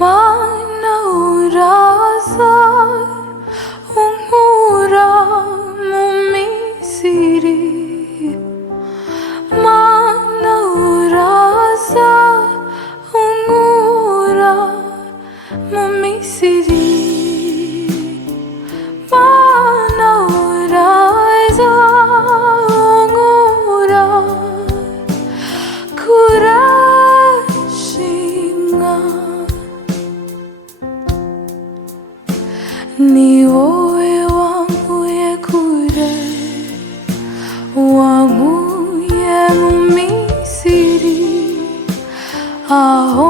Mana uraza unkura mu Misiri, Mana uraza unkura mu Misiri, Mana uraza unkura kurashimwa. Ni wowe wankuye kure, wankuye mu Misiri, aho